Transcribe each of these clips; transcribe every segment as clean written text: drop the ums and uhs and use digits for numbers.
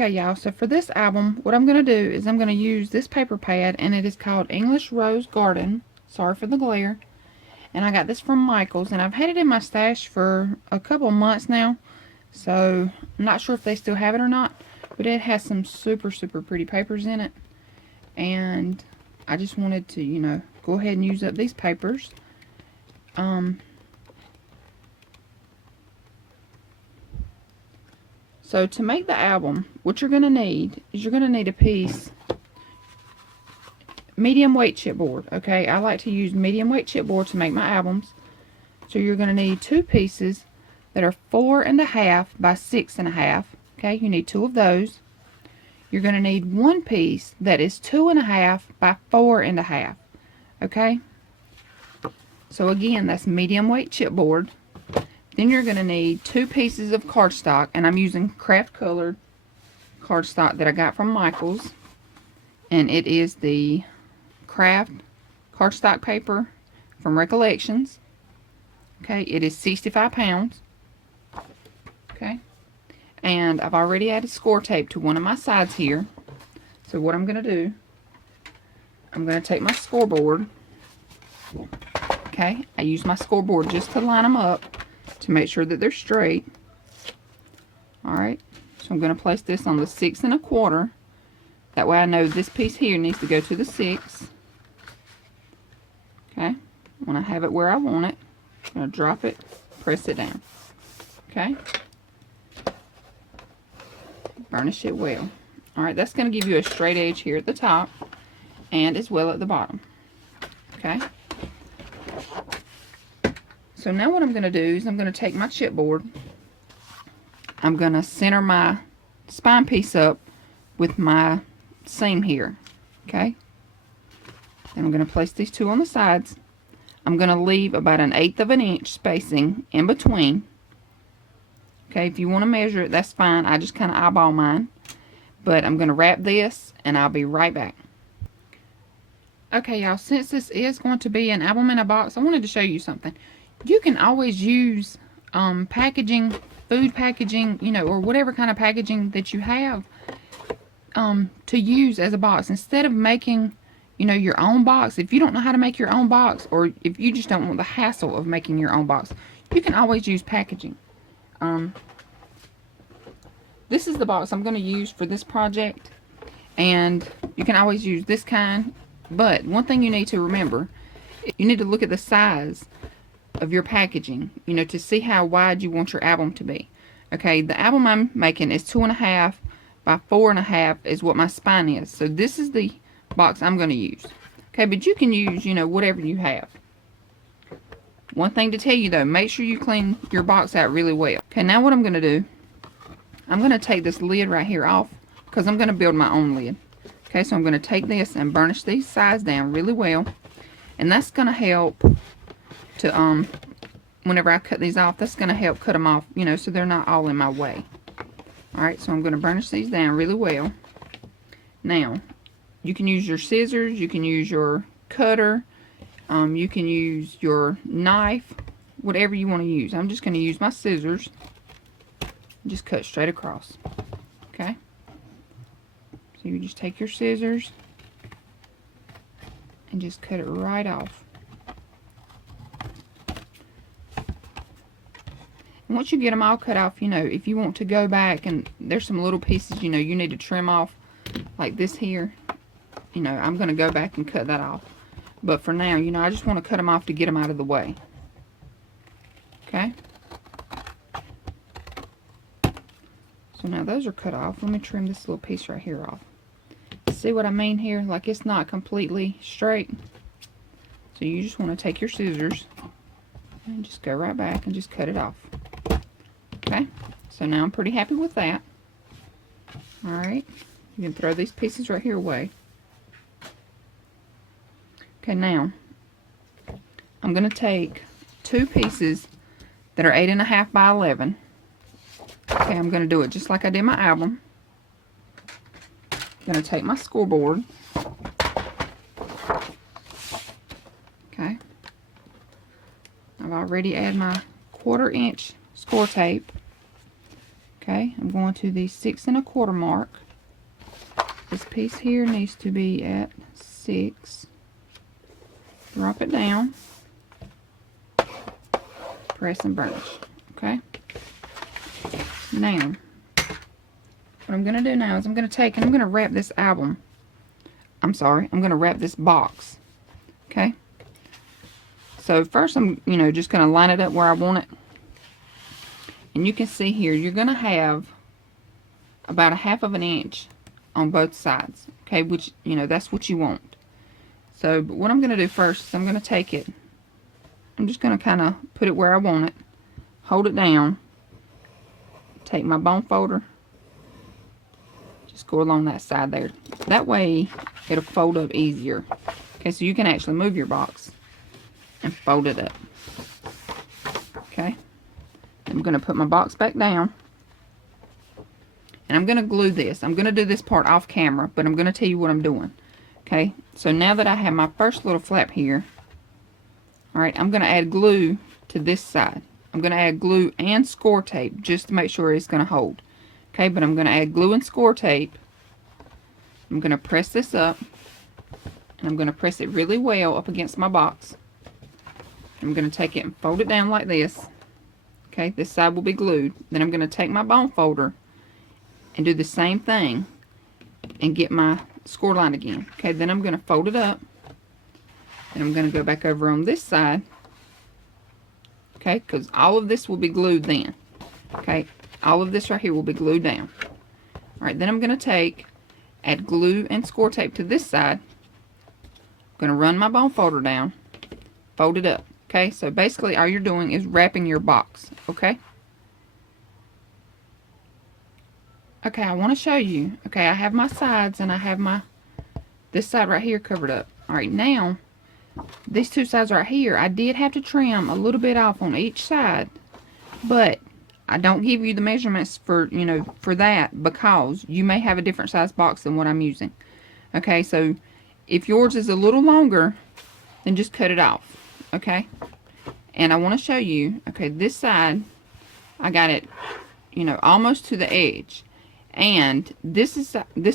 Okay, y'all, so for this album, what I'm going to do is I'm going to use this paper pad, and it is called English Rose Garden. Sorry for the glare. And I got this from Michael's, and I've had it in my stash for a couple months now, so I'm not sure if they still have it or not, but it has some super, super pretty papers in it, and I just wanted to, you know, go ahead and use up these papers. So to make the album, what you're going to need is you're going to need a piece, medium weight chipboard, okay? I like to use medium weight chipboard to make my albums. So you're going to need 2 pieces that are 4.5 by 6.5, okay? You need 2 of those. You're going to need 1 piece that is 2.5 by 4.5, okay? So again, that's medium weight chipboard. Then you're going to need 2 pieces of cardstock, and I'm using craft colored cardstock that I got from Michael's, and it is the craft cardstock paper from Recollections. Okay, it is 65 pounds. Okay, and I've already added score tape to one of my sides here. So what I'm going to do, I'm going to take my scoreboard. Okay, I use my scoreboard just to line them up to make sure that they're straight. Alright, so I'm going to place this on the 6 1/4. That way I know this piece here needs to go to the 6. Okay, when I have it where I want it, I'm going to drop it, press it down. Okay, burnish it well. Alright, that's going to give you a straight edge here at the top and as well at the bottom. Okay, so now what I'm going to do is I'm going to take my chipboard, I'm going to center my spine piece up with my seam here. Okay, then I'm going to place these 2 on the sides. I'm going to leave about 1/8 of an inch spacing in between. Okay, if you want to measure it, that's fine. I just kind of eyeball mine. But I'm going to wrap this, and I'll be right back. Okay, y'all, since this is going to be an album in a box, I wanted to show you something. You can always use packaging, food packaging, you know, or whatever kind of packaging that you have to use as a box. Instead of making, you know, your own box, if you don't know how to make your own box, or if you just don't want the hassle of making your own box, you can always use packaging. This is the box I'm going to use for this project, and you can always use this kind, but one thing you need to remember, you need to look at the size of your packaging, you know, to see how wide you want your album to be. Okay, the album I'm making is 2.5 by 4.5 is what my spine is. So this is the box I'm going to use. Okay, but you can use, you know, whatever you have. One thing to tell you though, make sure you clean your box out really well. Okay, now what I'm going to do, I'm going to take this lid right here off because I'm going to build my own lid. Okay, so I'm going to take this and burnish these sides down really well, and that's going to help to whenever I cut these off, that's going to help cut them off, you know, so they're not all in my way. Alright, so I'm going to burnish these down really well. Now, you can use your scissors, you can use your cutter, you can use your knife, whatever you want to use. I'm just going to use my scissors and just cut straight across. Okay? So you just take your scissors and just cut it right off. And once you get them all cut off, you know, if you want to go back and there's some little pieces, you know, you need to trim off, like this here, you know, I'm going to go back and cut that off. But for now, you know, I just want to cut them off to get them out of the way. Okay? So now those are cut off. Let me trim this little piece right here off. See what I mean here? Like it's not completely straight. So you just want to take your scissors and just go right back and just cut it off. Okay, so now I'm pretty happy with that. Alright, you can throw these pieces right here away. Okay, now I'm going to take 2 pieces that are 8.5 by 11. Okay, I'm going to do it just like I did my album. I'm going to take my scoreboard. Okay, I've already added my 1/4 inch score tape. Okay, I'm going to the 6 1/4 mark. This piece here needs to be at 6. Drop it down. Press and burnish. Okay. Now, what I'm going to do now is I'm going to take and I'm going to wrap this album. I'm going to wrap this box. Okay. So first I'm, just going to line it up where I want it. And you can see here, you're going to have about 1/2 inch on both sides. Okay, which, that's what you want. So, but what I'm going to do first is I'm going to take it. I'm just going to kind of put it where I want it. Hold it down. Take my bone folder. Just go along that side there. That way, it'll fold up easier. Okay, so you can actually move your box and fold it up. Okay. I'm going to put my box back down. And I'm going to glue this. I'm going to do this part off camera, but I'm going to tell you what I'm doing. Okay, so now that I have my first little flap here, alright, I'm going to add glue to this side. I'm going to add glue and score tape just to make sure it's going to hold. Okay, but I'm going to add glue and score tape. I'm going to press this up. And I'm going to press it really well up against my box. I'm going to take it and fold it down like this. Okay, this side will be glued. Then I'm going to take my bone folder and do the same thing and get my score line again. Okay, then I'm going to fold it up. And I'm going to go back over on this side. Okay, because all of this will be glued then. Okay, all of this right here will be glued down. Alright, then I'm going to add glue and score tape to this side. I'm going to run my bone folder down, fold it up. Okay, so basically all you're doing is wrapping your box. Okay? Okay, I want to show you. Okay, I have my sides and I have this side right here covered up. Alright, now, these two sides right here, I did have to trim a little bit off on each side. But I don't give you the measurements for, for that because you may have a different size box than what I'm using. Okay, so if yours is a little longer, then just cut it off. Okay? And I want to show you, okay, this side, I got it, almost to the edge. And this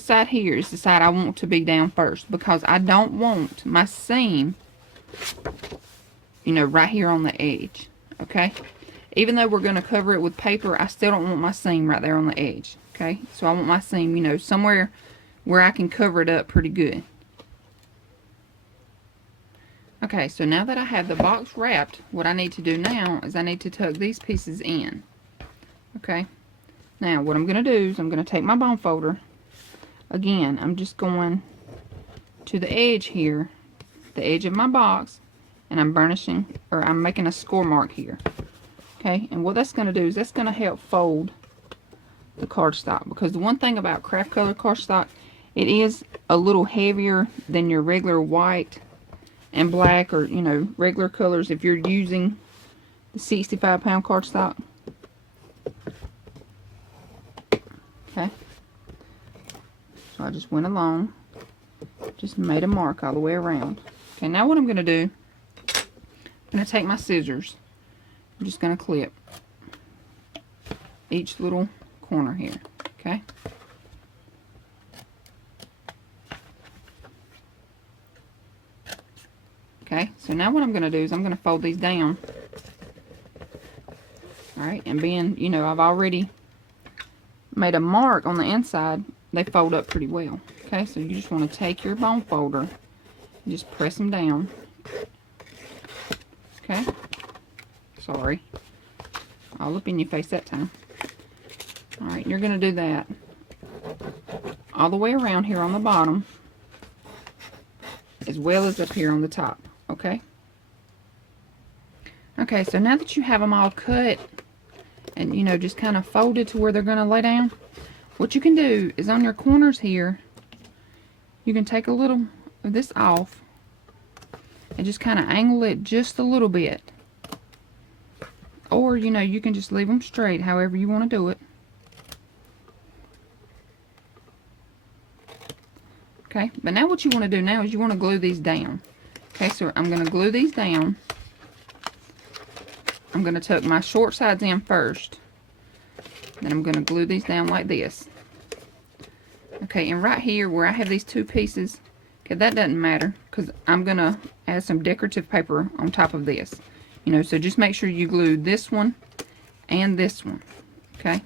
side here is the side I want to be down first because I don't want my seam, right here on the edge. Okay? Even though we're going to cover it with paper, I still don't want my seam right there on the edge. Okay? So I want my seam, somewhere where I can cover it up pretty good. Okay, so now that I have the box wrapped, what I need to do now is I need to tuck these pieces in. Okay? Now, what I'm going to do is I'm going to take my bone folder. Again, I'm just going to the edge here, the edge of my box, and I'm burnishing, or I'm making a score mark here. Okay, and what that's going to do is that's going to help fold the cardstock. Because the one thing about craft color cardstock, it is a little heavier than your regular white and black, or regular colors if you're using the 65-pound cardstock. Okay, so I just went along, just made a mark all the way around. Okay, now what I'm going to do, I'm going to take my scissors, I'm just going to clip each little corner here. Okay, okay, so now what I'm going to do is I'm going to fold these down. Alright, and being, I've already made a mark on the inside, they fold up pretty well. Okay, so you just want to take your bone folder and just press them down. Okay, sorry, all up in your face that time. Alright, you're going to do that all the way around here on the bottom as well as up here on the top. Okay, okay, so now that you have them all cut and just kind of folded to where they're going to lay down, what you can do is on your corners here, you can take a little of this off and just kind of angle it just a little bit, or you can just leave them straight however you want to do it. Okay, but now what you want to do now is you want to glue these down. Okay, so I'm going to glue these down. I'm going to tuck my short sides in first. Then I'm going to glue these down like this. Okay, and right here where I have these two pieces, okay, that doesn't matter because I'm going to add some decorative paper on top of this. So just make sure you glue this one and this one. Okay,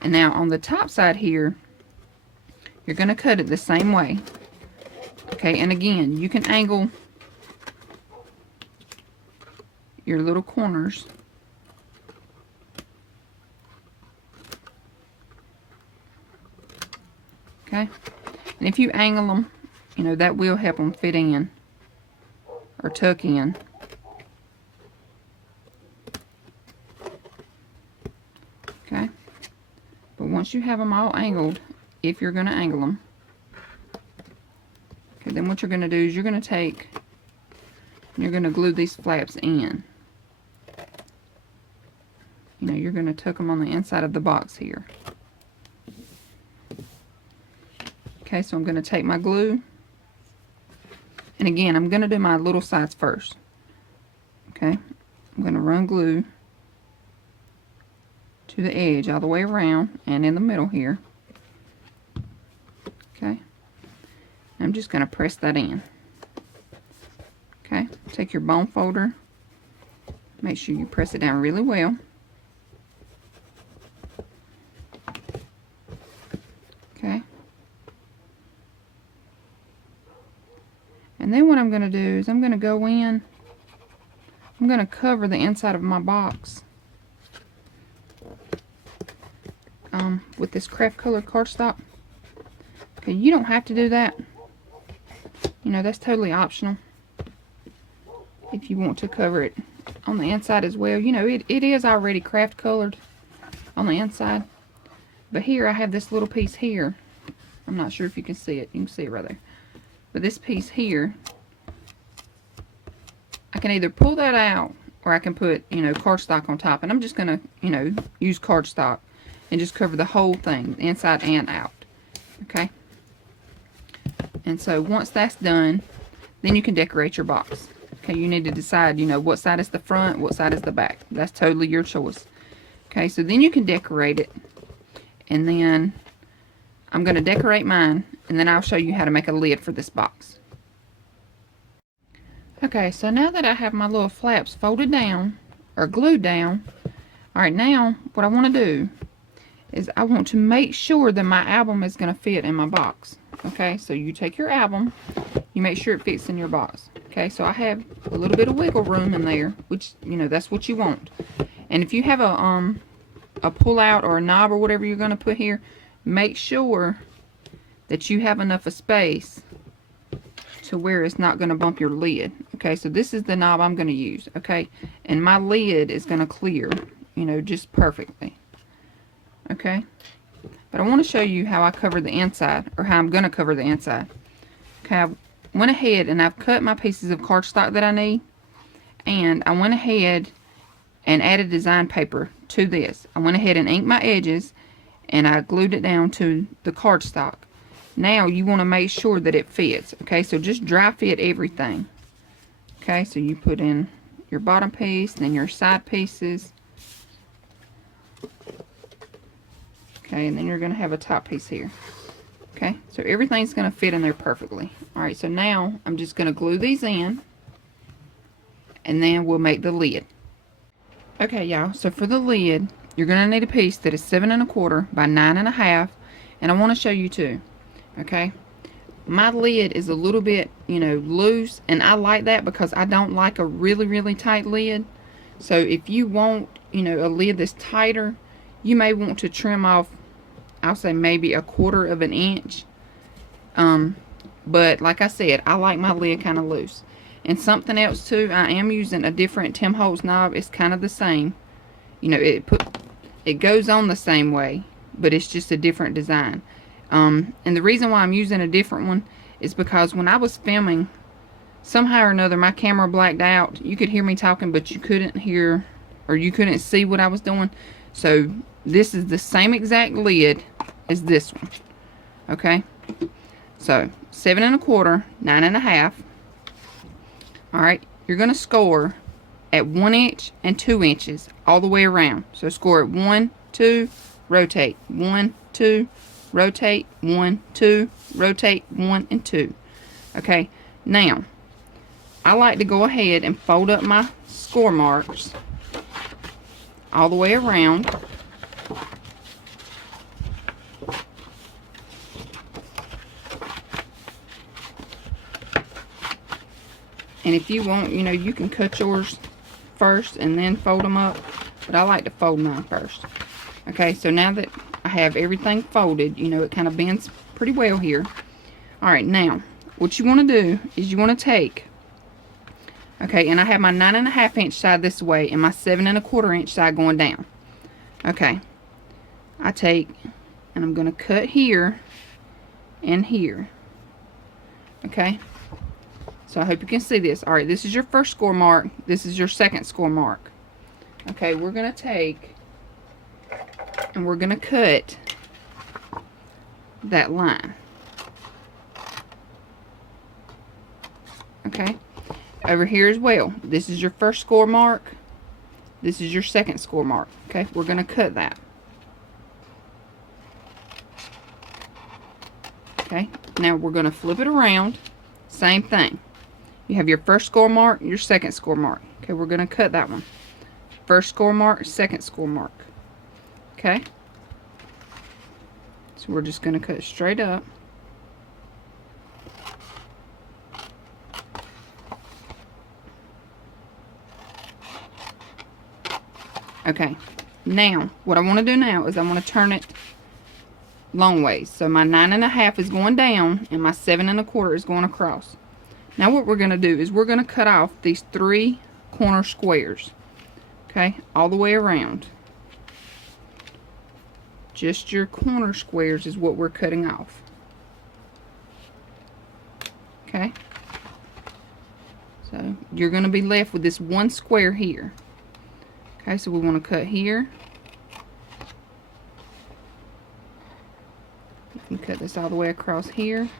and now on the top side here, you're going to cut it the same way. Okay, and again, you can angle your little corners. Okay, and if you angle them, that will help them fit in or tuck in. Okay, but once you have them all angled, if you're going to angle them, okay, then what you're going to do is you're going to take, you're going to glue these flaps in. You're going to tuck them on the inside of the box here. Okay, so I'm going to take my glue, and again, I'm going to do my little sides first. Okay, I'm going to run glue to the edge all the way around and in the middle here. Okay, I'm just going to press that in. Okay, take your bone folder, make sure you press it down really well. Okay, and then what I'm going to do is I'm going to go in, I'm going to cover the inside of my box with this craft color cardstock. Okay, you don't have to do that. That's totally optional. If you want to cover it on the inside as well. It is already craft colored on the inside. But here I have this little piece here. I'm not sure if you can see it. You can see it right there. But this piece here, I can either pull that out or I can put, cardstock on top. And I'm just going to, use cardstock and just cover the whole thing, inside and out. Okay? And so once that's done, then you can decorate your box. Okay, you need to decide, what side is the front, what side is the back. That's totally your choice. Okay, so then you can decorate it. And then I'm going to decorate mine, and then I'll show you how to make a lid for this box. Okay, so now that I have my little flaps folded down, or glued down, alright, now what I want to do is I want to make sure that my album is going to fit in my box. Okay, so you take your album, you make sure it fits in your box. Okay, so I have a little bit of wiggle room in there, which, that's what you want. And if you have a pull out or a knob or whatever you're going to put here, make sure that you have enough of space to where it's not going to bump your lid. Okay, so this is the knob I'm going to use. Okay, and my lid is going to clear, just perfectly. Okay, but I want to show you how I cover the inside, or how I'm going to cover the inside. Okay, I went ahead and I've cut my pieces of cardstock that I need, and I went ahead and added design paper to this. I went ahead and inked my edges, and I glued it down to the cardstock. Now you want to make sure that it fits. Okay, so just dry fit everything. Okay, so you put in your bottom piece, then your side pieces. Okay, and then you're going to have a top piece here. Okay, so everything's going to fit in there perfectly. Alright, so now I'm just going to glue these in, and then we'll make the lid. Okay, y'all, so for the lid, you're going to need a piece that is 7 1/4 by 9 1/2, and I want to show you too. Okay, my lid is a little bit, loose, and I like that because I don't like a really tight lid. So if you want, a lid that's tighter, you may want to trim off, I'll say maybe 1/4 of an inch. But like I said, I like my lid kind of loose. And something else too, I am using a different Tim Holtz knob. It's kind of the same. It goes on the same way, but it's just a different design. And the reason why I'm using a different one is because when I was filming, somehow or another my camera blacked out. You could hear me talking, but you couldn't hear, or you couldn't see what I was doing. So this is the same exact lid as this one. Okay, so 7 1/4, 9 1/2. Alright, you're going to score at 1 inch and 2 inches all the way around. So score at 1, 2, rotate, 1, 2, rotate, 1, 2, rotate, 1 and 2. Okay, now I like to go ahead and fold up my score marks all the way around. And if you want, you know, you can cut yours first and then fold them up, but I like to fold mine first. Okay, so now that I have everything folded, you know, it kind of bends pretty well here. Alright, now what you want to do is you want to take, okay, and I have my 9.5 inch side this way and my 7.25 inch side going down. Okay, I take and I'm going to cut here and here. Okay, so I hope you can see this. Alright, this is your first score mark, this is your second score mark. Okay, we're going to take and we're going to cut that line. Okay, over here as well, this is your first score mark, this is your second score mark. Okay, we're going to cut that. Okay, now we're going to flip it around, same thing. You have your first score mark, your second score mark. Okay, we're going to cut that one. First score mark, second score mark. Okay, so we're just going to cut straight up. Okay, now what I want to do now is I want to turn it long ways. So my 9.5 is going down and my 7.25 is going across. Now what we're going to do is we're going to cut off these 3 corner squares. Okay, all the way around. Just your corner squares is what we're cutting off. Okay, so you're going to be left with this one square here. Okay, so we want to cut here. You can cut this all the way across here.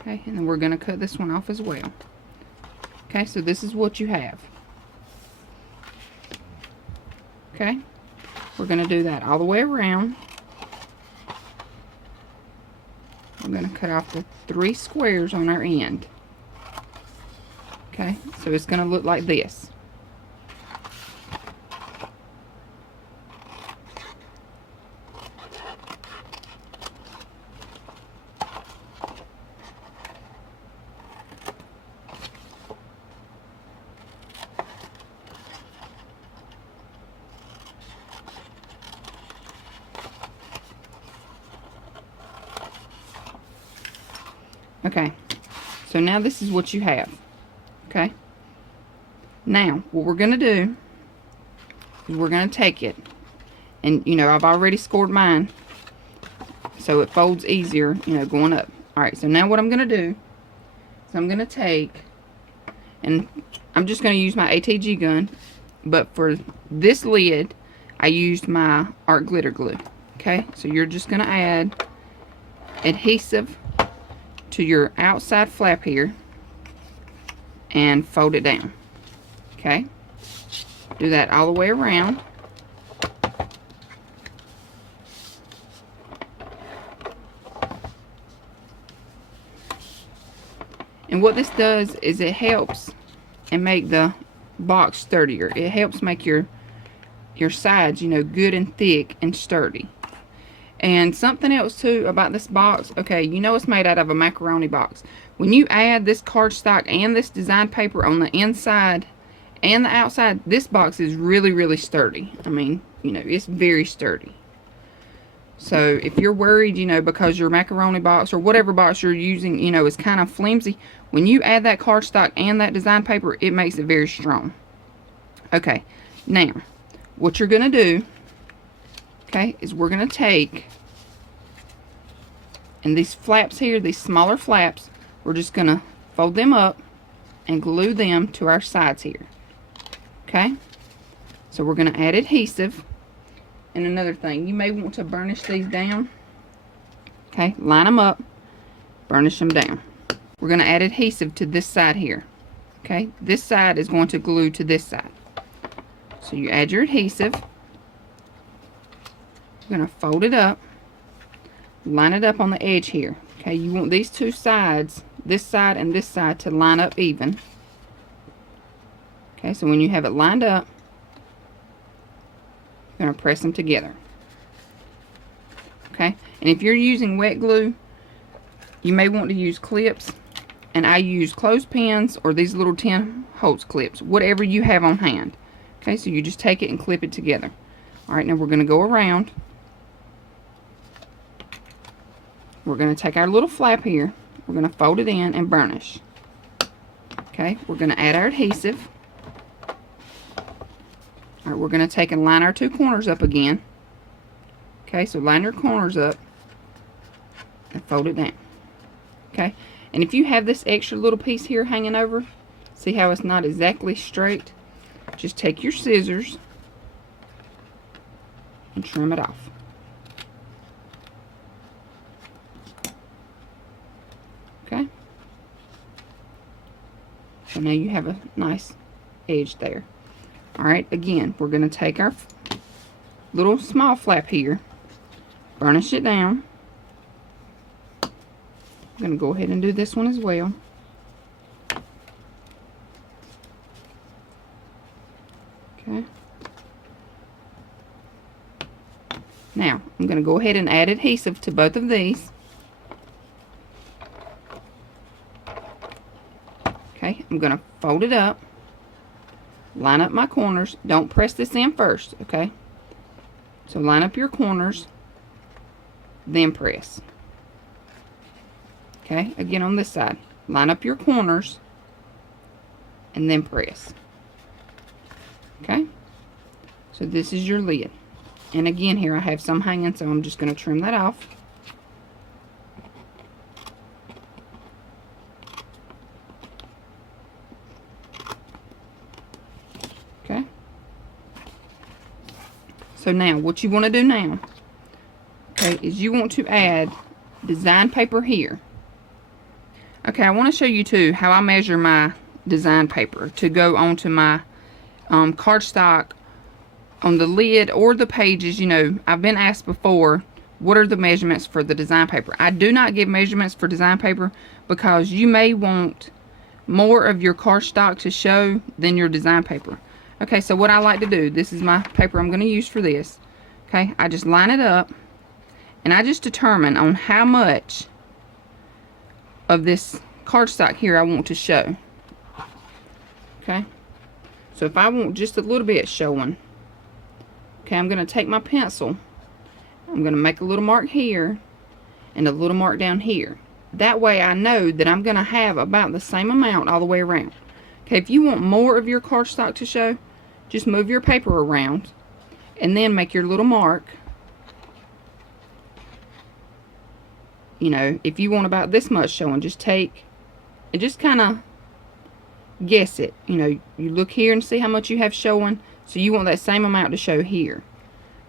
Okay, and then we're going to cut this one off as well. Okay, so this is what you have. Okay, we're going to do that all the way around. I'm going to cut off the 3 squares on our end. Okay, so it's going to look like this. Okay, so now this is what you have. Okay, now what we're going to do is we're going to take it, and you know I've already scored mine so it folds easier, you know, going up. Alright, so now what I'm going to do is I'm going to take, and I'm just going to use my ATG gun, but for this lid I used my art glitter glue. Okay, so you're just going to add adhesive to your outside flap here and fold it down. Okay, do that all the way around. And what this does is it helps and make the box sturdier. It helps make your sides, you know, good and thick and sturdy. And something else too about this box, okay, you know it's made out of a macaroni box. When you add this cardstock and this design paper on the inside and the outside, this box is really, really sturdy. I mean, you know, it's very sturdy. So if you're worried, you know, because your macaroni box or whatever box you're using, you know, is kind of flimsy, when you add that cardstock and that design paper, it makes it very strong. Okay, now what you're going to do, okay, is we're going to take, and these flaps here, these smaller flaps, we're just going to fold them up and glue them to our sides here. Okay, so we're going to add adhesive. And another thing, you may want to burnish these down. Okay, line them up, burnish them down. We're going to add adhesive to this side here. Okay, this side is going to glue to this side. So you add your adhesive. We're going to fold it up, line it up on the edge here. Okay, you want these two sides, this side and this side, to line up even. Okay, so when you have it lined up, you're going to press them together. Okay, and if you're using wet glue, you may want to use clips, and I use clothespins or these little 10 Holtz clips, whatever you have on hand. Okay, so you just take it and clip it together. Alright, now we're going to go around. We're going to take our little flap here, we're going to fold it in and burnish. Okay, we're going to add our adhesive. Alright, we're going to take and line our two corners up again. Okay, so line your corners up and fold it down. Okay, and if you have this extra little piece here hanging over, see how it's not exactly straight? Just take your scissors and trim it off. Okay, so now you have a nice edge there. Alright, again, we're going to take our little small flap here, burnish it down. I'm going to go ahead and do this one as well. Okay. Now, I'm going to go ahead and add adhesive to both of these. Okay, I'm going to fold it up, line up my corners. Don't press this in first, okay? So line up your corners, then press. Okay, again on this side, line up your corners and then press. Okay, so this is your lid, and again here I have some hanging, so I'm just going to trim that off. Okay, so now what you want to do now, okay, is you want to add design paper here. Okay, I want to show you too how I measure my design paper to go onto my cardstock on the lid or the pages. You know, I've been asked before, what are the measurements for the design paper? I do not give measurements for design paper because you may want more of your cardstock to show than your design paper. Okay, so what I like to do, this is my paper I'm going to use for this. Okay, I just line it up and I just determine on how much of this cardstock here I want to show. Okay, so if I want just a little bit showing, okay, I'm going to take my pencil, I'm going to make a little mark here and a little mark down here. That way I know that I'm going to have about the same amount all the way around. Okay, if you want more of your cardstock to show, just move your paper around and then make your little mark. You know, if you want about this much showing, just take and just kind of guess it. You know, you look here and see how much you have showing, so you want that same amount to show here.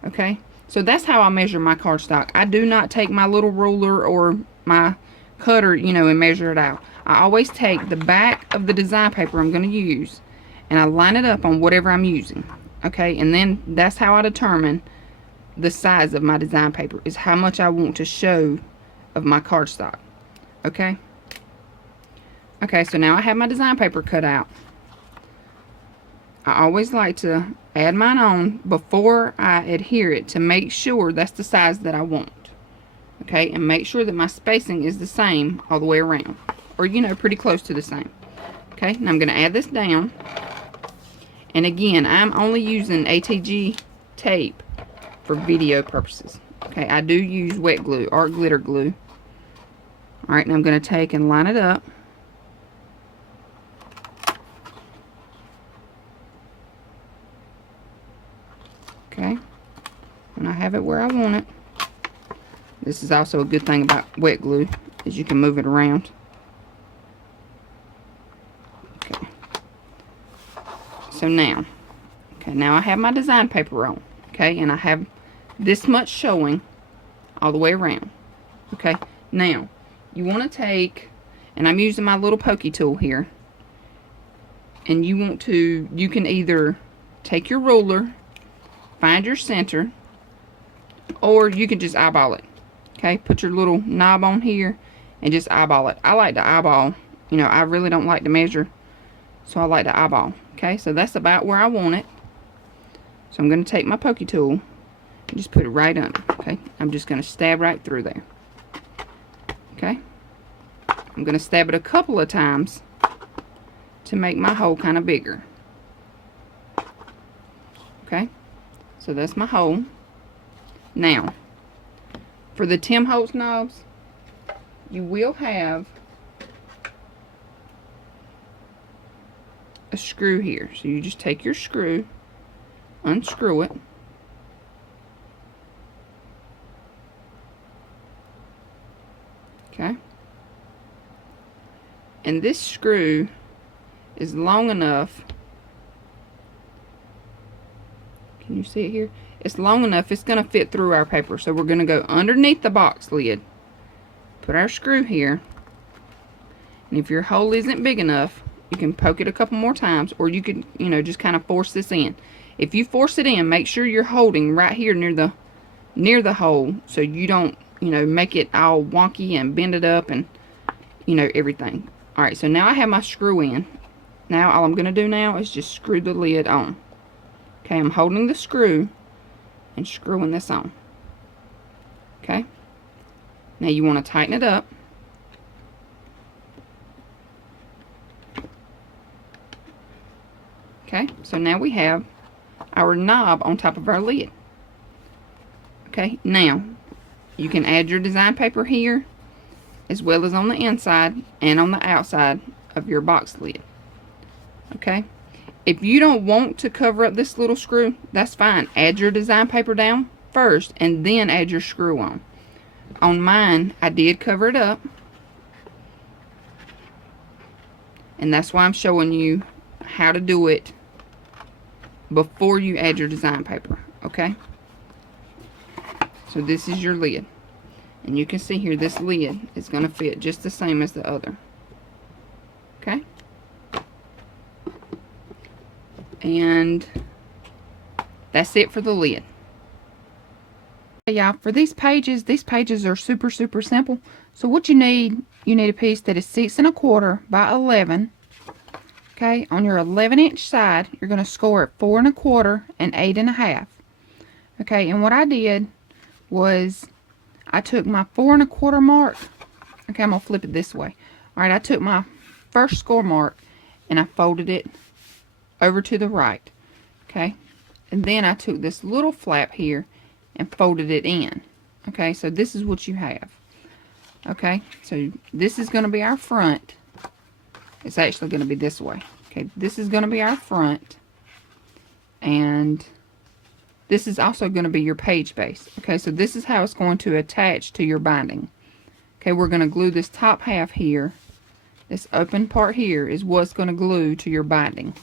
Okay, so that's how I measure my cardstock. I do not take my little ruler or my cutter, you know, and measure it out. I always take the back of the design paper I'm going to use and I line it up on whatever I'm using. Okay, and then that's how I determine the size of my design paper, is how much I want to show of my cardstock. Okay, okay, so now I have my design paper cut out. I always like to add mine on before I adhere it to make sure that's the size that I want. Okay, and make sure that my spacing is the same all the way around, or you know, pretty close to the same. Okay, now I'm going to add this down, and again I'm only using ATG tape for video purposes. Okay, I do use wet glue or glitter glue. Alright, now I'm going to take and line it up. Okay, and I have it where I want it. This is also a good thing about wet glue, is you can move it around. Okay, so now, okay, now I have my design paper on. Okay, and I have this much showing all the way around. Okay, now you want to take, and I'm using my little pokey tool here, and you want to, you can either take your ruler, find your center, or you can just eyeball it. Okay, put your little knob on here and just eyeball it. I like to eyeball. You know, I really don't like to measure, so I like to eyeball. Okay, so that's about where I want it. So I'm going to take my pokey tool and just put it right under. Okay, I'm just going to stab right through there. Okay, I'm going to stab it a couple of times to make my hole kind of bigger. Okay, so that's my hole. Now, for the Tim Holtz knobs, you will have a screw here. So you just take your screw, unscrew it, okay, and this screw is long enough. Can you see it here? It's long enough, it's going to fit through our paper. So we're going to go underneath the box lid, put our screw here, and if your hole isn't big enough, you can poke it a couple more times, or you could, you know, just kind of force this in. If you force it in, make sure you're holding right here near the hole, so you don't, you know, make it all wonky and bend it up and, you know, everything. Alright, so now I have my screw in. Now all I'm going to do now is just screw the lid on. Okay, I'm holding the screw and screwing this on. Okay, now you want to tighten it up. Okay, so now we have our knob on top of our lid. Okay, now you can add your design paper here as well as on the inside and on the outside of your box lid. Okay, if you don't want to cover up this little screw, that's fine. Add your design paper down first and then add your screw on. On mine, I did cover it up, and that's why I'm showing you how to do it before you add your design paper. Okay, so this is your lid, and you can see here this lid is going to fit just the same as the other. Okay, and that's it for the lid. Okay, y'all, for these pages are super simple. So what you need a piece that is 6 1/4 by 11. Okay, on your 11-inch side, you're going to score at 4 1/4 and 8 1/2. Okay, and what I did was I took my 4 1/4 mark. Okay, I'm going to flip it this way. Alright, I took my first score mark and I folded it over to the right. Okay, and then I took this little flap here and folded it in. Okay, so this is what you have. Okay, so this is going to be our front. It's actually going to be this way. Okay, this is going to be our front, and this is also going to be your page base. Okay, so this is how it's going to attach to your binding. Okay, we're going to glue this top half here. This open part here is what's going to glue to your binding.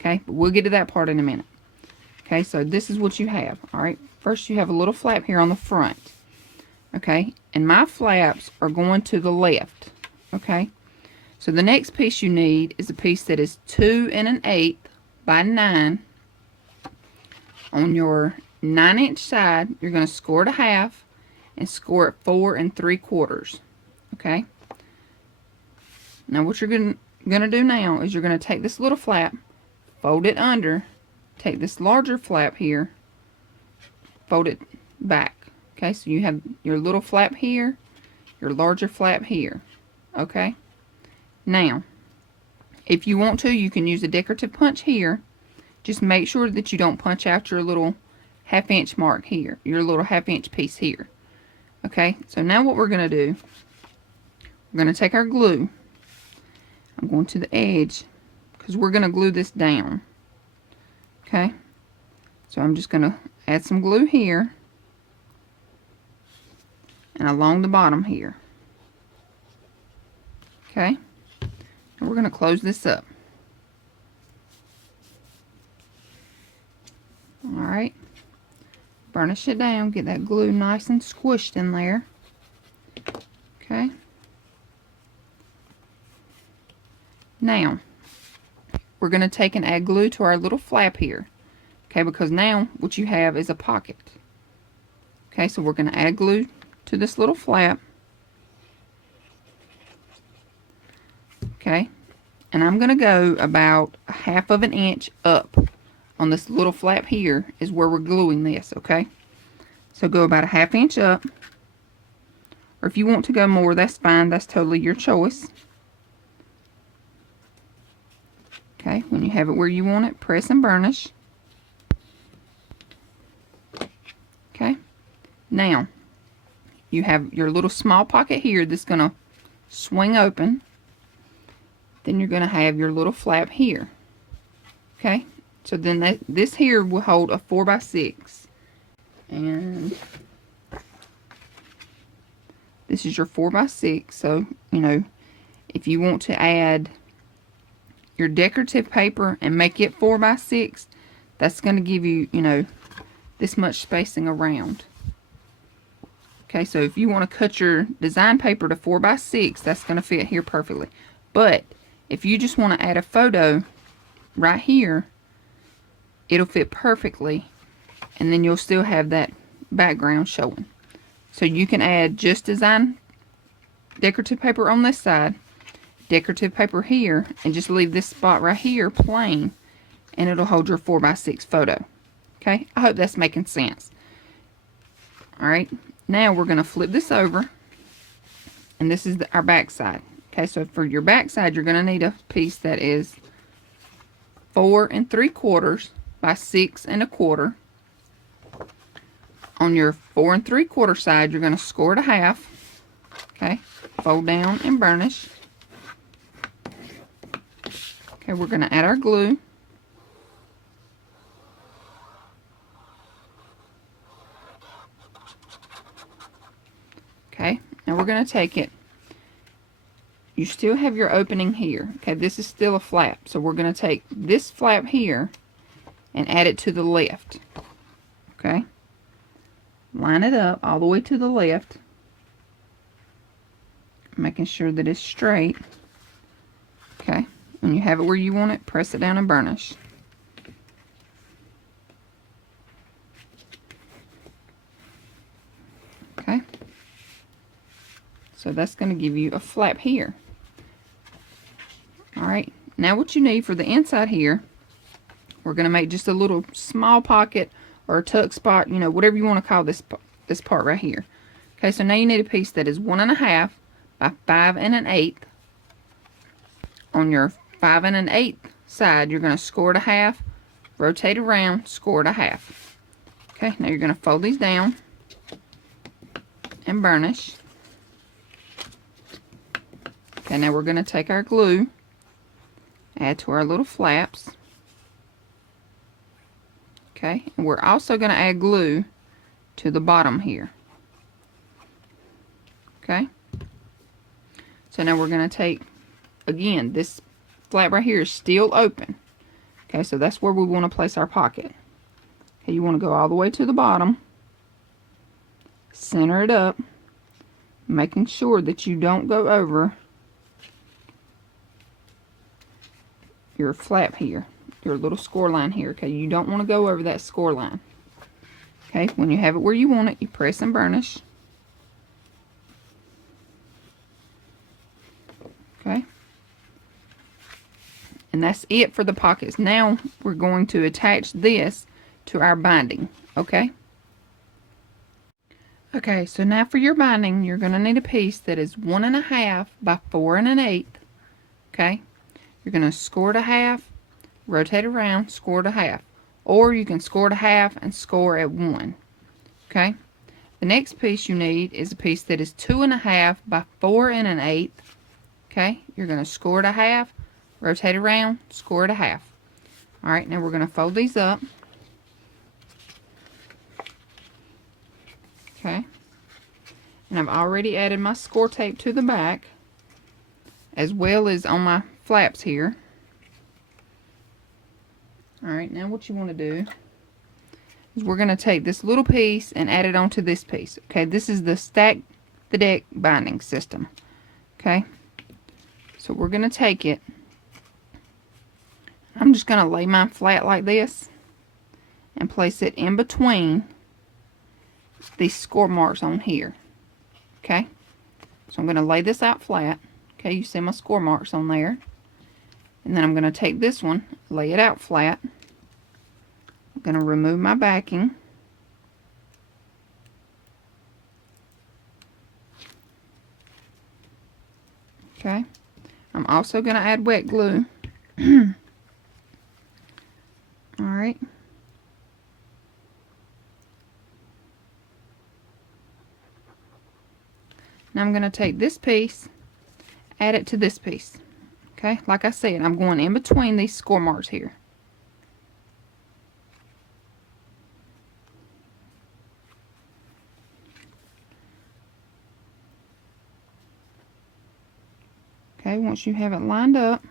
Okay, but we'll get to that part in a minute. Okay, so this is what you have. Alright, first you have a little flap here on the front. Okay, and my flaps are going to the left. Okay, so the next piece you need is a piece that is 2 1/8 by 9. On your 9-inch side, you're going to score it a half and score it 4 3/4. Okay, now what you're going to do now is you're going to take this little flap, fold it under, take this larger flap here, fold it back. Okay, so you have your little flap here, your larger flap here. Okay, now if you want to, you can use a decorative punch here. Just make sure that you don't punch out your little 1/2 inch mark here, your little 1/2 inch piece here. Okay, so now what we're going to do, we're going to take our glue. I'm going to the edge because we're going to glue this down. Okay, so I'm just going to add some glue here and along the bottom here. Okay, and we're going to close this up. Alright, burnish it down, get that glue nice and squished in there. Okay, now we're going to take and add glue to our little flap here. Okay, because now what you have is a pocket. Okay, so we're going to add glue to this little flap. Okay, and I'm going to go about 1/2 of an inch up on this little flap here is where we're gluing this, okay? So go about 1/2 inch up, or if you want to go more, that's fine. That's totally your choice. Okay, when you have it where you want it, press and burnish. Okay, now you have your little small pocket here that's going to swing open. Then you're going to have your little flap here. Okay, so then this here will hold a 4x6. And this is your 4x6. So, you know, if you want to add your decorative paper and make it 4x6, that's going to give you, you know, this much spacing around. Okay, so if you want to cut your design paper to 4x6, that's going to fit here perfectly. But if you just want to add a photo right here, it'll fit perfectly, and then you'll still have that background showing. So you can add just design decorative paper on this side, decorative paper here, and just leave this spot right here plain, and it'll hold your 4x6 photo. Okay, I hope that's making sense. Alright, now we're going to flip this over, and this is our back side. Okay, so for your back side, you're going to need a piece that is 4 3/4 by 6 1/4. On your 4 3/4 side, you're going to score it a 1/2. Okay, fold down and burnish. Okay, we're going to add our glue. Okay, now we're going to take it. You still have your opening here. Okay, this is still a flap. So we're going to take this flap here and add it to the left. Okay, line it up all the way to the left, making sure that it's straight. Okay, when you have it where you want it, press it down and burnish. Okay, so that's going to give you a flap here. Alright, now what you need for the inside here, we're going to make just a little small pocket or a tuck spot, you know, whatever you want to call this part right here. Okay, so now you need a piece that is 1 1/2 by 5 1/8. On your 5 1/8 side, you're going to score it a 1/2, rotate around, score it a 1/2. Okay, now you're going to fold these down and burnish. Okay, now we're going to take our glue, add to our little flaps. Okay, and we're also going to add glue to the bottom here. Okay, so now we're going to take, again, this flap right here is still open. Okay, so that's where we want to place our pocket. Okay, you want to go all the way to the bottom, center it up, making sure that you don't go over your flap here, your little score line here. Okay, you don't want to go over that score line. Okay, when you have it where you want it, you press and burnish. Okay, and that's it for the pockets. Now we're going to attach this to our binding. Okay, so now for your binding, you're going to need a piece that is 1 1/2 by 4 1/8. Okay, you're going to score it a 1/2, rotate around, score it a 1/2, or you can score it a 1/2 and score at 1. Okay, the next piece you need is a piece that is 2 1/2 by 4 1/8. Okay, you're going to score it a 1/2, rotate around, score it a 1/2. Alright, now we're going to fold these up. Okay, and I've already added my score tape to the back, as well as on my flaps here. Alright, now what you want to do is we're going to take this little piece and add it onto this piece. Okay, this is the stack the deck binding system. Okay, so we're going to take it. I'm just going to lay mine flat like this and place it in between these score marks on here. Okay, so I'm going to lay this out flat. Okay, you see my score marks on there. And then I'm going to take this one, lay it out flat. I'm going to remove my backing. Okay, I'm also going to add wet glue. Alright. Now I'm going to take this piece, add it to this piece. Okay, like I said, I'm going in between these score marks here. Okay, once you have it lined up,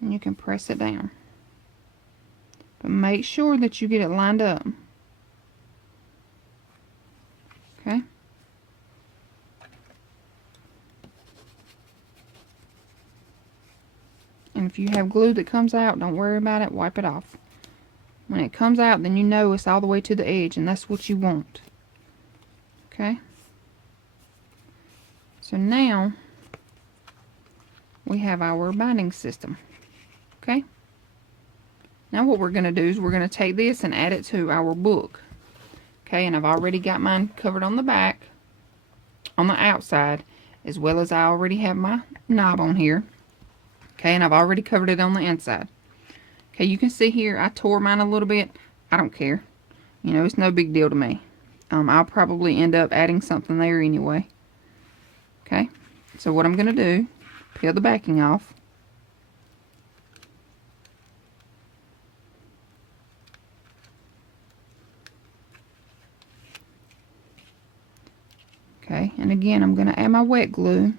and you can press it down. But make sure that you get it lined up. Okay. And if you have glue that comes out, don't worry about it, wipe it off. When it comes out, then you know it's all the way to the edge, and that's what you want. Okay. So now we have our binding system. Okay. Now what we're going to do is we're going to take this and add it to our book. Okay, and I've already got mine covered on the back, on the outside, as well as I already have my knob on here. Okay, and I've already covered it on the inside. Okay, you can see here I tore mine a little bit. I don't care. You know, it's no big deal to me. I'll probably end up adding something there anyway. Okay, so what I'm going to do, peel the backing off. Okay, and again, I'm going to add my wet glue.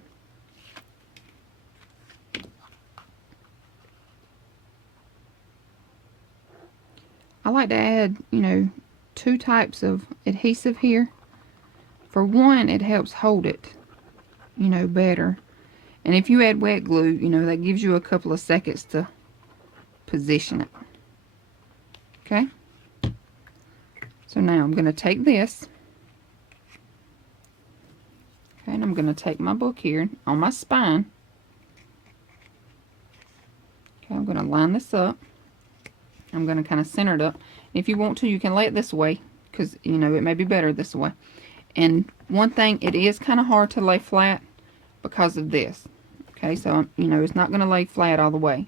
I like to add, you know, 2 types of adhesive here. For one, it helps hold it, you know, better. And if you add wet glue, you know, that gives you a couple of seconds to position it. Okay? So now I'm going to take this. Okay, and I'm going to take my book here on my spine. Okay, I'm going to line this up. I'm going to kind of center it up. If you want to, you can lay it this way, because, you know, it may be better this way. And one thing, it is kind of hard to lay flat because of this. Okay, so, you know, it's not going to lay flat all the way.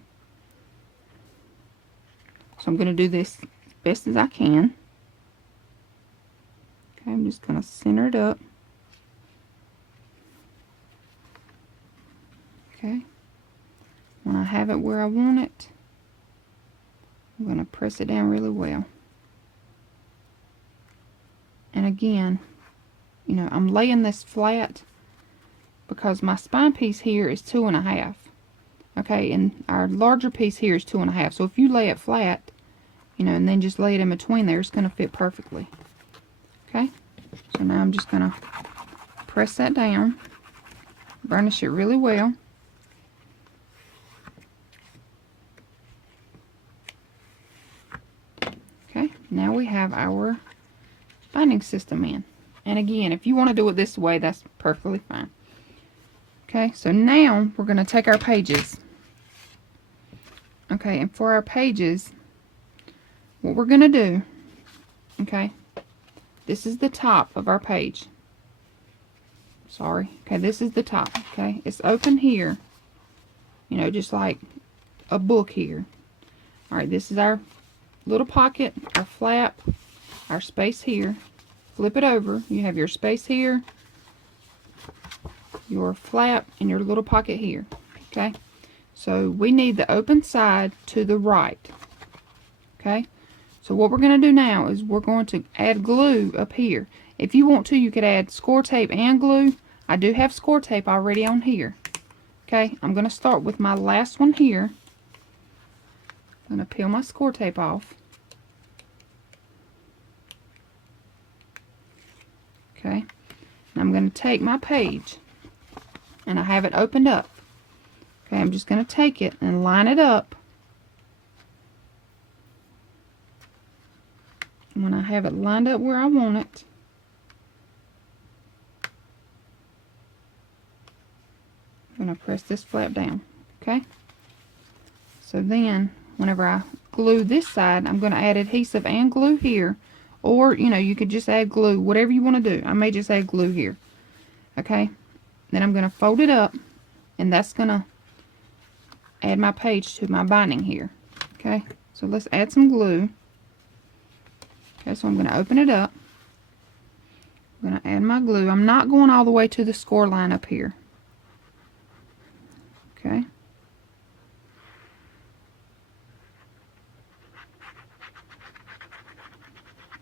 So I'm going to do this as best as I can. Okay, I'm just going to center it up. Okay, when I have it where I want it, I'm going to press it down really well. And again, you know, I'm laying this flat because my spine piece here is 2.5. Okay, and our larger piece here is 2.5. So if you lay it flat, you know, and then just lay it in between there, it's going to fit perfectly. Okay, so now I'm just going to press that down, burnish it really well. Okay, now we have our binding system in. And again, if you want to do it this way, that's perfectly fine. Okay, so now we're going to take our pages. Okay, and for our pages, what we're going to do, okay, this is the top of our page. Sorry. Okay, this is the top. Okay, it's open here, you know, just like a book here. All right, this is our little pocket, our flap, our space here. Flip it over. You have your space here, your flap, and your little pocket here. Okay, so we need the open side to the right. Okay, so what we're going to do now is we're going to add glue up here. If you want to, you could add score tape and glue. I do have score tape already on here. Okay, I'm going to start with my last one here. I'm going to peel my score tape off. Okay, and I'm going to take my page, and I have it opened up. Okay, I'm just going to take it and line it up when I have it lined up where I want it, I'm going to press this flap down. Okay? So then, whenever I glue this side, I'm going to add adhesive and glue here. Or, you know, you could just add glue, whatever you want to do. I may just add glue here. Okay? Then I'm going to fold it up, and that's going to add my page to my binding here. Okay? So let's add some glue. Okay, so I'm going to open it up. I'm going to add my glue. I'm not going all the way to the score line up here. Okay?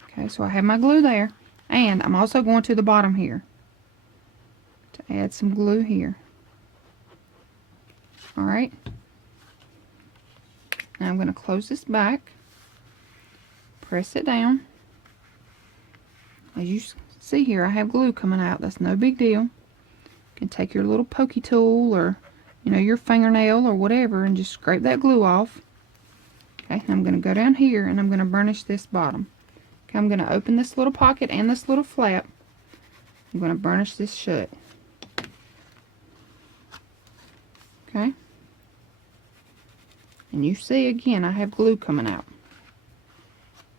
Okay, so I have my glue there. And I'm also going to the bottom here to add some glue here. Alright. Now I'm going to close this back. Press it down. As you see here, I have glue coming out. That's no big deal. You can take your little pokey tool or, you know, your fingernail or whatever and just scrape that glue off. Okay, I'm going to go down here and I'm going to burnish this bottom. Okay, I'm going to open this little pocket and this little flap. I'm going to burnish this shut. Okay. And you see again, I have glue coming out.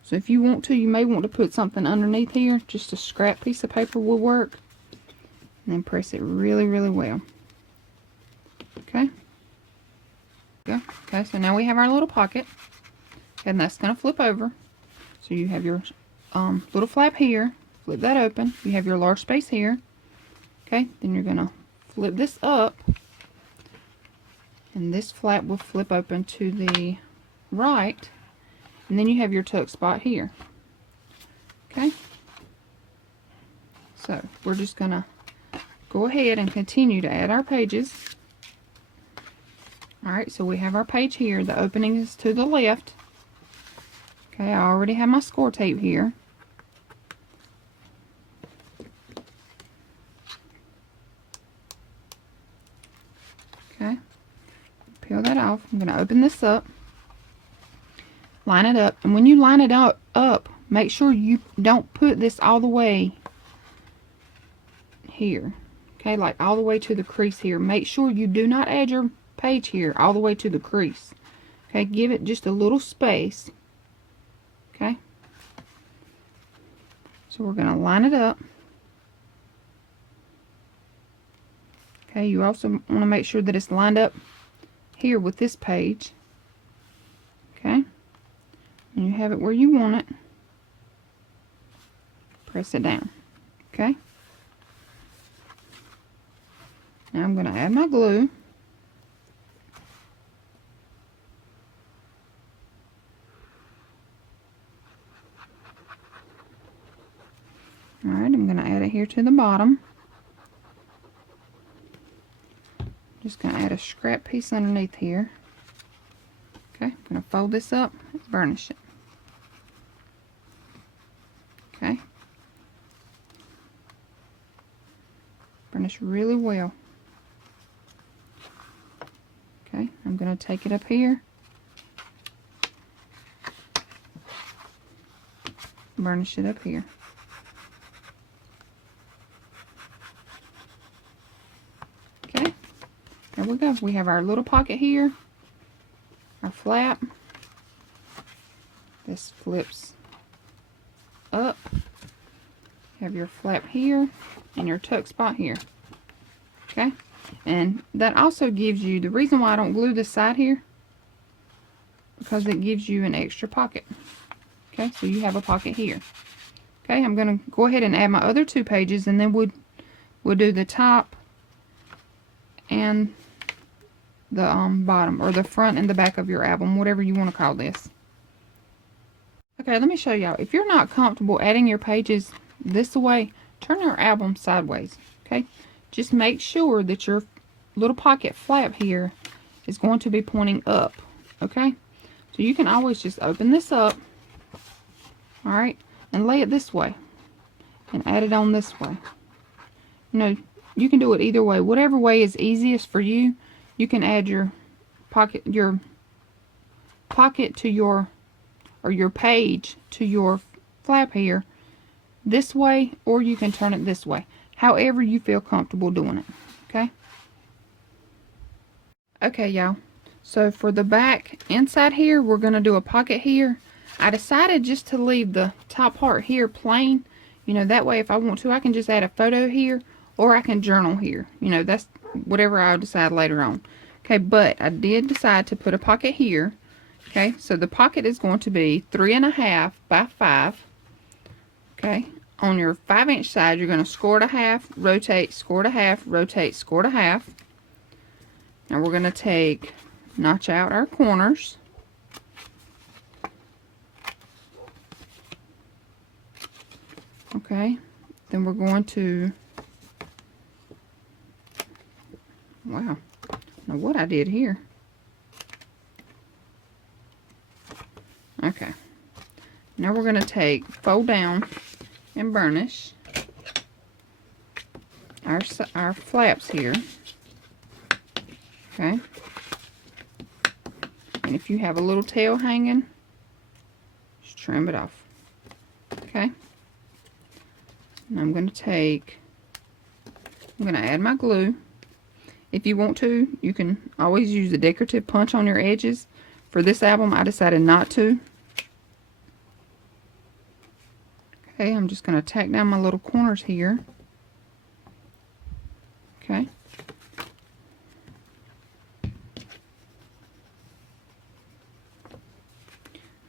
So if you want to, you may want to put something underneath here. Just a scrap piece of paper will work. And then press it really, really well. Okay. Go. Okay, so now we have our little pocket. And that's going to flip over. So you have your little flap here. Flip that open. You have your large space here. Okay, then you're going to flip this up. And this flap will flip open to the right. And then you have your tuck spot here. Okay. So we're just going to go ahead and continue to add our pages. Alright, so we have our page here. The opening is to the left. Okay, I already have my score tape here. Okay. Peel that off. I'm going to open this up. Line it up. And when you line it up, make sure you don't put this all the way here. Okay, like all the way to the crease here. Make sure you do not add your page here all the way to the crease. Okay, give it just a little space. Okay. So we're going to line it up. Okay, you also want to make sure that it's lined up here with this page. Okay. And you have it where you want it. Press it down. Okay. Now I'm going to add my glue. Alright, I'm going to add it here to the bottom. Just going to add a scrap piece underneath here. Okay, I'm going to fold this up and burnish it. Okay. Burnish really well. Okay, I'm going to take it up here. Burnish it up here. Okay, there we go. We have our little pocket here. Our flap. This flips up. You have your flap here and your tuck spot here. Okay, and that also gives you, the reason why I don't glue this side here, because it gives you an extra pocket. Okay, so you have a pocket here. Okay, I'm going to go ahead and add my other two pages, and then we'll do the top and the bottom, or the front and the back of your album, whatever you want to call this. Okay, let me show y'all. If you're not comfortable adding your pages this way, turn your album sideways. Okay, just make sure that your little pocket flap here is going to be pointing up. Okay, so you can always just open this up, all right, and lay it this way and add it on this way. You know, you can do it either way. Whatever way is easiest for you. You can add your pocket to your, or your page to your flap here this way, or you can turn it this way. However you feel comfortable doing it. Okay? Okay, y'all. So for the back inside here, we're going to do a pocket here. I decided just to leave the top part here plain. You know, that way if I want to, I can just add a photo here, or I can journal here. You know, that's whatever I'll decide later on. Okay, but I did decide to put a pocket here. Okay, so the pocket is going to be 3.5 by 5. Okay, on your 5-inch side, you're going to score it a half, rotate, score it a half, rotate, score it a half. Now we're going to notch out our corners. Okay, then we're going to, wow, now what I did here. Okay, now we're going to fold down and burnish our flaps here. Okay, and if you have a little tail hanging, just trim it off. Okay, and I'm going to add my glue. If you want to, you can always use the decorative punch on your edges. For this album, I decided not to. Okay, I'm just going to tack down my little corners here. Okay.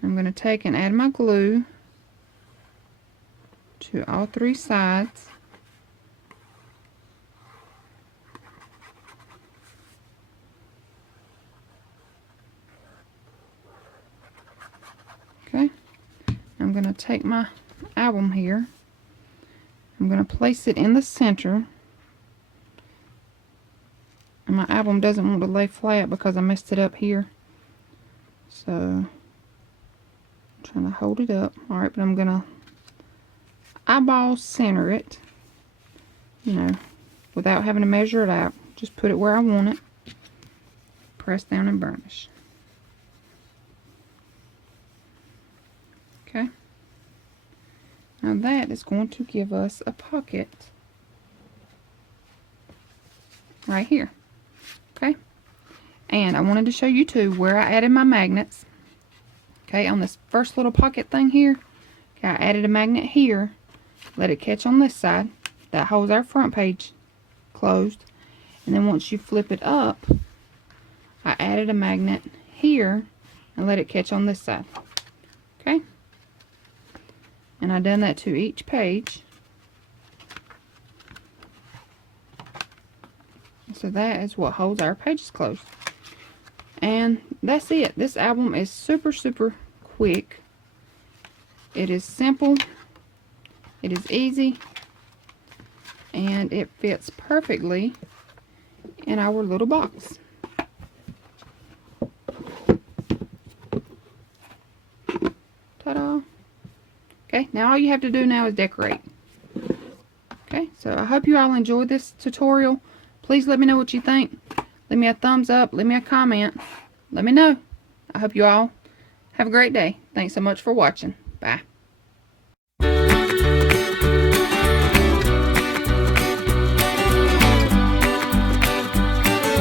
I'm going to take and add my glue to all 3 sides. Okay, I'm going to take my album here. I'm going to place it in the center. And my album doesn't want to lay flat because I messed it up here. So, I'm trying to hold it up. Alright, but I'm going to eyeball center it. You know, without having to measure it out. Just put it where I want it. Press down and burnish. Okay. Now that is going to give us a pocket right here. Okay. And I wanted to show you too where I added my magnets. Okay, on this first little pocket thing here. Okay, I added a magnet here. Let it catch on this side. That holds our front page closed. And then once you flip it up, I added a magnet here and let it catch on this side. Okay. And I've done that to each page. So that is what holds our pages closed. And that's it. This album is super, super quick. It is simple. It is easy. And it fits perfectly in our little box. Ta-da! Okay, now all you have to do now is decorate. Okay, so I hope you all enjoyed this tutorial. Please let me know what you think. Leave me a thumbs up. Leave me a comment. Let me know. I hope you all have a great day. Thanks so much for watching. Bye.